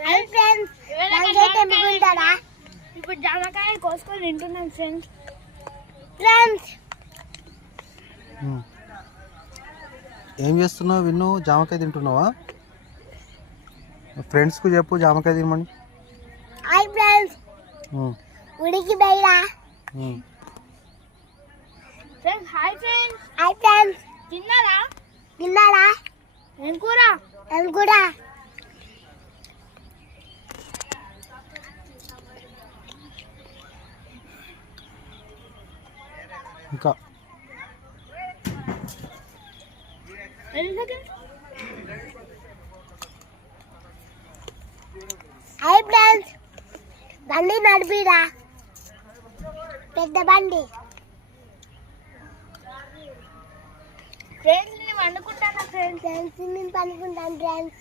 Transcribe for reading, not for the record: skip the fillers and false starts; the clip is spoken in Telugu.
ఫ్రెండ్స్ ఇప్పుడు జామకాయ కోసుకొని తింటున్నాం ఫ్రెండ్స్. ఏం చేస్తున్నావు విన్ను? జామకాయ తింటున్నావా? ఫ్రెండ్స్కు చెప్పు జామకాయ తినమని. హాయ్ ఫ్రెండ్స్, ఉడికి బయలా ఫ్రెండ్స్. హాయ్ ఫ్రెండ్స్, తిన్నారా? ఏం కూర? ఇంకా హాయ్ ఫ్రెండ్స్, బండి నడిపిరా, పెద్ద బండి. ఫ్రెండ్స్ నేను పండుకుంటాను. ఫ్రెండ్స్ నేను పండుకుంటాను. ఫ్రెండ్స్